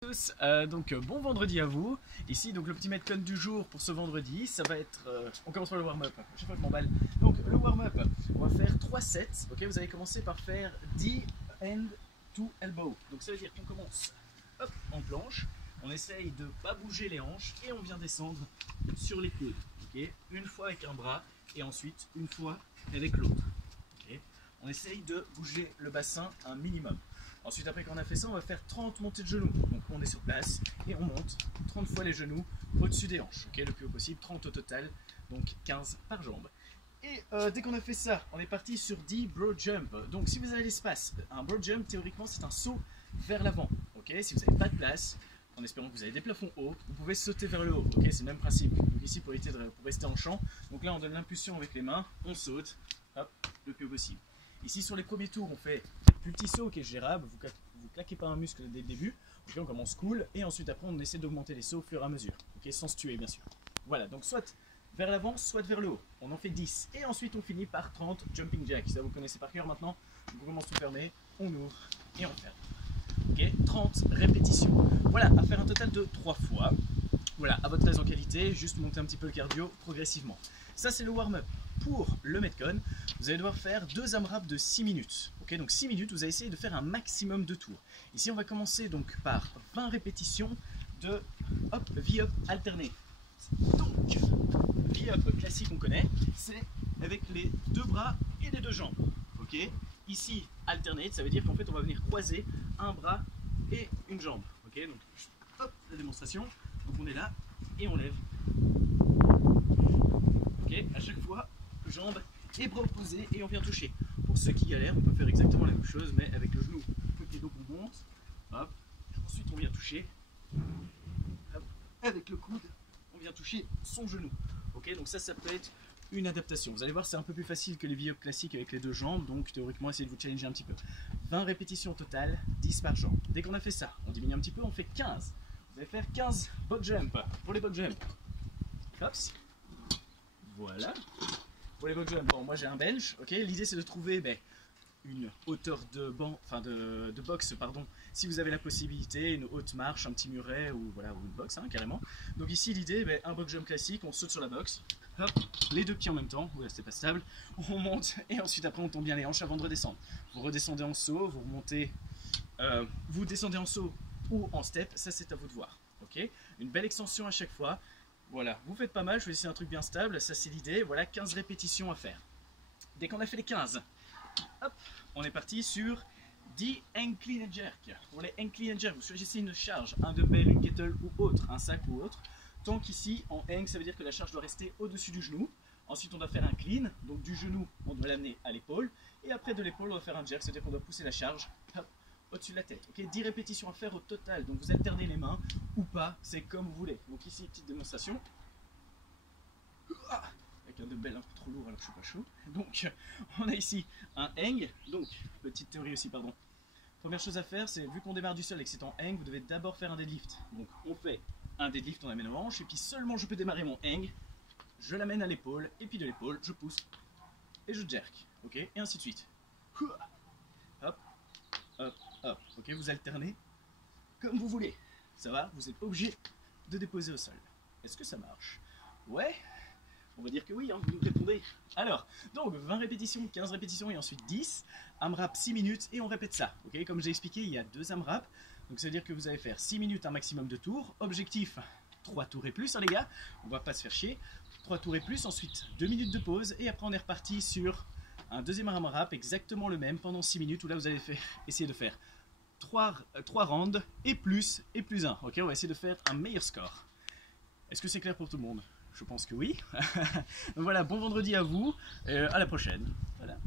Tous, bon vendredi à vous. Ici donc le petit Metcon du jour pour ce vendredi, ça va être on commence par le warm-up. Je sais pas que je m'emballe. Donc le warm-up, on va faire 3 sets. OK, vous allez commencer par faire 10 hand to elbow. Donc ça veut dire qu'on commence hop en planche, on essaye de pas bouger les hanches et on vient descendre sur les coudes. OK, une fois avec un bras et ensuite une fois avec l'autre. OK, on essaye de bouger le bassin un minimum. Ensuite, après qu'on a fait ça, on va faire 30 montées de genoux. Donc on est sur place et on monte 30 fois les genoux au-dessus des hanches. Okay, le plus haut possible, 30 au total, donc 15 par jambe. Et dès qu'on a fait ça, on est parti sur 10 broad jump. Donc si vous avez l'espace, un broad jump, théoriquement, c'est un saut vers l'avant. Okay, si vous n'avez pas de place, en espérant que vous avez des plafonds hauts, vous pouvez sauter vers le haut. Okay, c'est le même principe. Donc ici, pour rester en champ, donc là, on donne l'impulsion avec les mains, on saute, hop, le plus haut possible. Ici sur les premiers tours on fait plus petit saut qui est gérable, vous claquez pas un muscle dès le début, okay, on commence cool et ensuite après on essaie d'augmenter les sauts au fur et à mesure, okay, sans se tuer bien sûr. Voilà, donc soit vers l'avant, soit vers le haut, on en fait 10 et ensuite on finit par 30 jumping jacks, ça vous connaissez par cœur maintenant, donc on commence tout fermé, on ouvre et on ferme. Okay, 30 répétitions, voilà, à faire un total de 3 fois, voilà, à votre aise en qualité, juste monter un petit peu le cardio progressivement. Ça c'est le warm-up. Pour le Metcon, vous allez devoir faire 2 AMRAP de 6 minutes. Okay, donc 6 minutes, vous allez essayer de faire un maximum de tours. Ici, on va commencer donc par 20 répétitions de hop, V-up alterné. Donc, V-up classique, on connaît, c'est avec les 2 bras et les 2 jambes. Okay, ici, alternate, ça veut dire qu'en fait, on va venir croiser un bras et une jambe. Okay, donc, hop, la démonstration. Donc, on est là et on lève. Okay, à chaque fois, jambes et bras opposés et on vient toucher. Pour ceux qui galèrent, on peut faire exactement la même chose mais avec le genou côté dos qu'on monte, hop, ensuite on vient toucher, hop, avec le coude, on vient toucher son genou. Ok, donc ça peut être une adaptation. Vous allez voir, c'est un peu plus facile que les V-up classiques avec les 2 jambes, donc théoriquement essayez de vous challenger un petit peu. 20 répétitions au total, 10 par jambe. Dès qu'on a fait ça, on diminue un petit peu, on fait 15. Vous allez faire 15 box jump. Pour les box jump, hop, voilà. Pour les box jump, bon, moi j'ai un bench, ok. L'idée c'est de trouver une hauteur de banc, enfin de box, pardon, si vous avez la possibilité, une haute marche, un petit muret ou voilà, ou une box hein, carrément. Donc ici l'idée, un box jump classique, on saute sur la box, hop, les 2 pieds en même temps, ouais, c'est pas stable, on monte et ensuite après on tombe bien les hanches avant de redescendre. Vous redescendez en saut, vous remontez, vous descendez en saut ou en step, ça c'est à vous de voir, ok. Une belle extension à chaque fois. Voilà, vous faites pas mal, choisissez un truc bien stable, ça c'est l'idée, voilà 15 répétitions à faire. Dès qu'on a fait les 15, hop, on est parti sur 10 hang clean and jerk. Pour les hang clean and jerk, vous choisissez une charge, un dumbbell, une kettle ou autre, un sac ou autre. Tant qu'ici, en hang, ça veut dire que la charge doit rester au-dessus du genou. Ensuite, on doit faire un clean, donc du genou, on doit l'amener à l'épaule. Et après de l'épaule, on doit faire un jerk, c'est-à-dire qu'on doit pousser la charge, hop, au-dessus de la tête. Ok, 10 répétitions à faire au total, donc vous alternez les mains ou pas, c'est comme vous voulez. Donc ici, petite démonstration. Avec un dumbbell un peu trop lourd alors je suis pas chaud. Donc on a ici un hang, donc petite théorie aussi, pardon. Première chose à faire, c'est vu qu'on démarre du sol et que c'est en hang, vous devez d'abord faire un deadlift. Donc on fait un deadlift, on amène aux hanches, et puis seulement je peux démarrer mon hang, je l'amène à l'épaule, et puis de l'épaule, je pousse, et je jerk, ok, et ainsi de suite. Hop, hop, hop, ok, vous alternez comme vous voulez, ça va, vous n'êtes pas obligé de déposer au sol. Est-ce que ça marche? Ouais, on va dire que oui, hein, vous nous répondez. Alors, donc 20 répétitions, 15 répétitions et ensuite 10, AMRAP 6 minutes et on répète ça. Okay, comme j'ai expliqué, il y a 2 AMRAP, donc ça veut dire que vous allez faire 6 minutes, un maximum de tours. Objectif, 3 tours et plus, hein, les gars, on va pas se faire chier. 3 tours et plus, ensuite 2 minutes de pause et après on est reparti sur un deuxième AMRAP, exactement le même, pendant 6 minutes, où là vous allez essayer de faire 3 rounds et plus 1. Ok, on va essayer de faire un meilleur score. Est-ce que c'est clair pour tout le monde? Je pense que oui. Donc voilà, bon vendredi à vous, et à la prochaine. Voilà.